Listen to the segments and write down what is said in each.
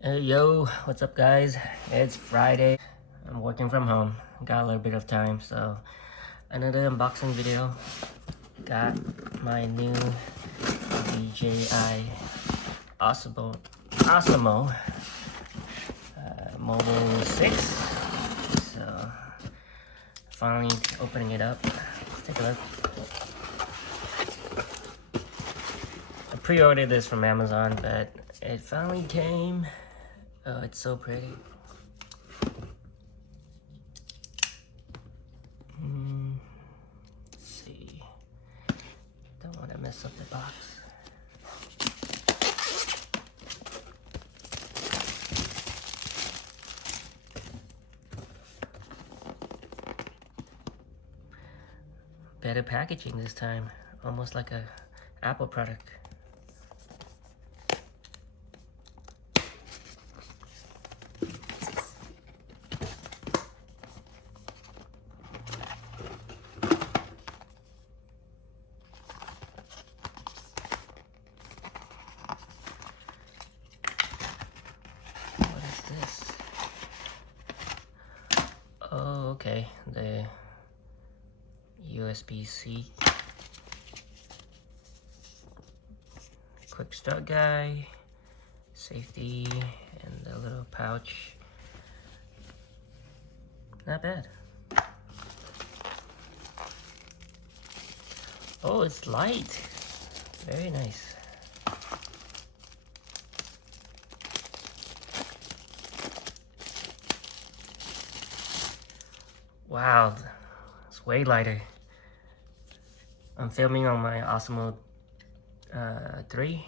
Hey, yo, what's up, guys? It's Friday. I'm working from home. Got a little bit of time, so another unboxing video. Got my new DJI Osmo Mobile 6. So finally opening it up. Let's take a look. I pre-ordered this from Amazon, but it finally came. Oh, it's so pretty. Let's see. Don't want to mess up the box. Better packaging this time. Almost like a Apple product. Oh, okay. The USB-C quick start guide, safety, and the little pouch. Not bad. Oh, it's light. Very nice. Wow, it's way lighter. I'm filming on my Osmo 3,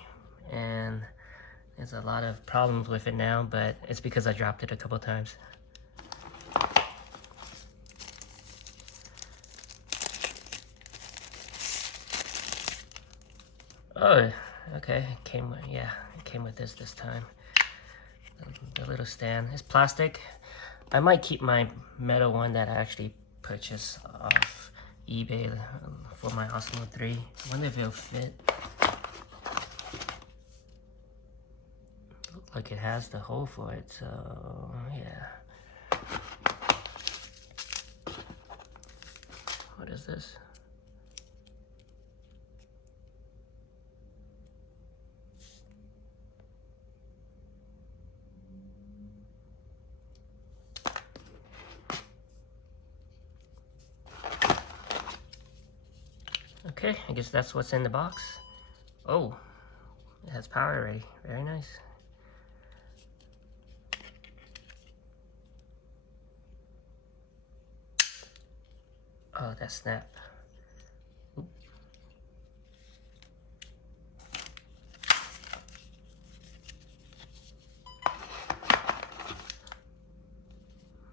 and there's a lot of problems with it now, but it's because I dropped it a couple times. Oh, okay, it came with this time. The little stand. It's plastic. I might keep my metal one that I actually purchased off eBay for my Osmo 3. I wonder if it'll fit. Looks like it has the hole for it, so yeah. What is this? Okay, I guess that's what's in the box. Oh, it has power already. Very nice. Oh, that snap. Oop.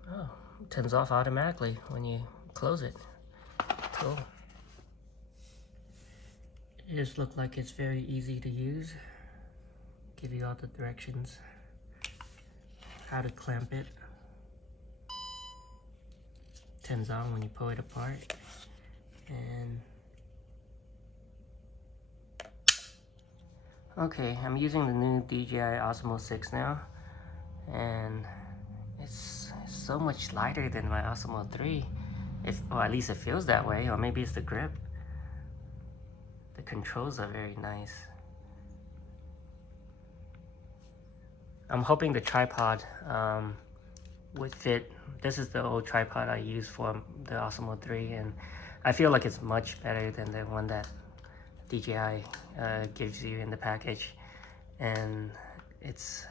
Oh, it turns off automatically when you close it. Cool. It just looks like it's very easy to use. Give you all the directions, how to clamp it. Turns on when you pull it apart. And okay, I'm using the new DJI Osmo 6 now, and it's so much lighter than my Osmo 3. Or at least it feels that way, or maybe it's the grip. The controls are very nice. I'm hoping the tripod would fit. This is the old tripod I use for the Osmo 3, and I feel like it's much better than the one that DJI gives you in the package. And it's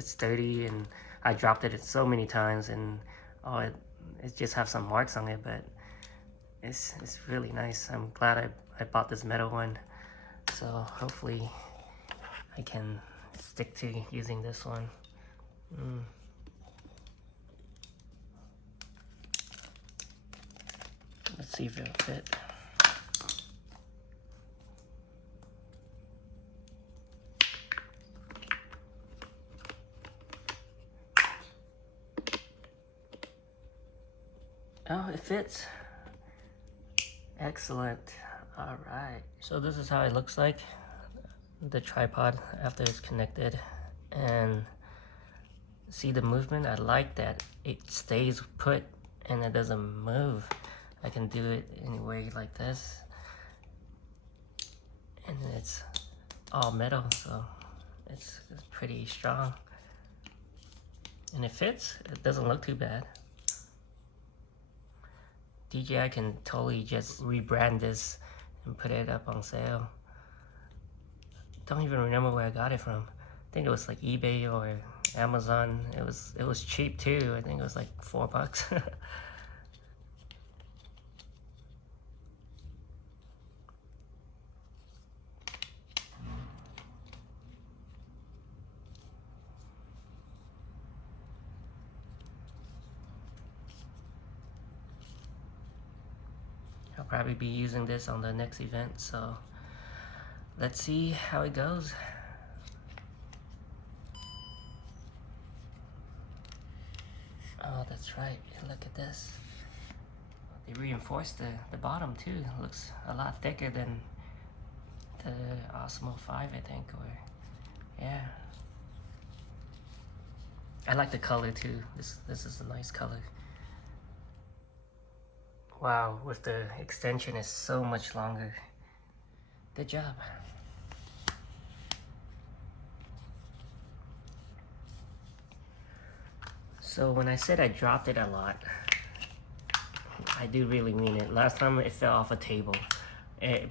sturdy, and I dropped it so many times, and it just have some marks on it, but it's really nice. I'm glad I bought this metal one, so hopefully I can stick to using this one. Let's see if it'll fit. Oh, it fits. Excellent. All right. So this is how it looks like, the tripod after it's connected. and see the movement. I like that it stays put and it doesn't move. I can do it anyway like this, and it's all metal, so it's pretty strong, and it fits. It doesn't look too bad. DJI can totally just rebrand this and put it up on sale. Don't even remember where I got it from. I think it was like eBay or Amazon. It was cheap too. I think it was like $4. I'll probably be using this on the next event, so let's see how it goes. Oh, that's right. Look at this. They reinforced the bottom too. It looks a lot thicker than the Osmo 5, I think, or yeah. I like the color too. This is a nice color. Wow, with the extension is so much longer. Good job. So when I said I dropped it a lot, I do really mean it. Last time it fell off a table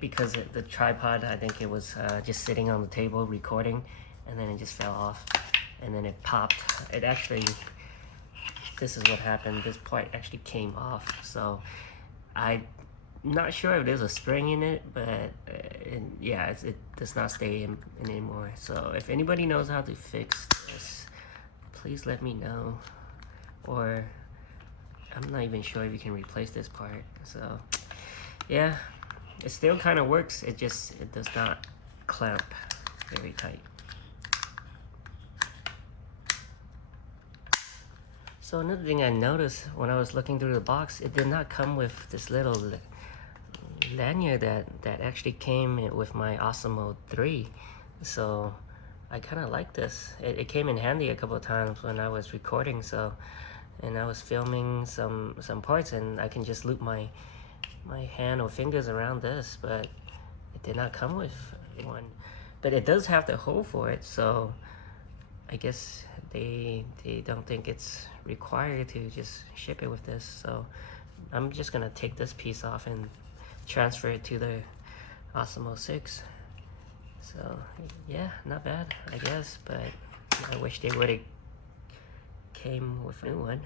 because the tripod, I think it was just sitting on the table recording, and then it just fell off, and then it popped. It actually, this is what happened. This part actually came off, so I'm not sure if there's a spring in it, but yeah, it does not stay in anymore. So if anybody knows how to fix this, please let me know. Or I'm not even sure if you can replace this part. So yeah, it still kind of works. It does not clamp very tight. So another thing I noticed when I was looking through the box, it did not come with this little lanyard that actually came with my Osmo 3. So I kind of like this. It came in handy a couple of times when I was recording, and I was filming some parts, and I can just loop my hand or fingers around this, but it did not come with one. But it does have the hole for it, so I guess they don't think it's required to just ship it with this. So I'm just gonna take this piece off and transfer it to the Osmo 6. So yeah, not bad, I guess, but I wish they would have came with a new one.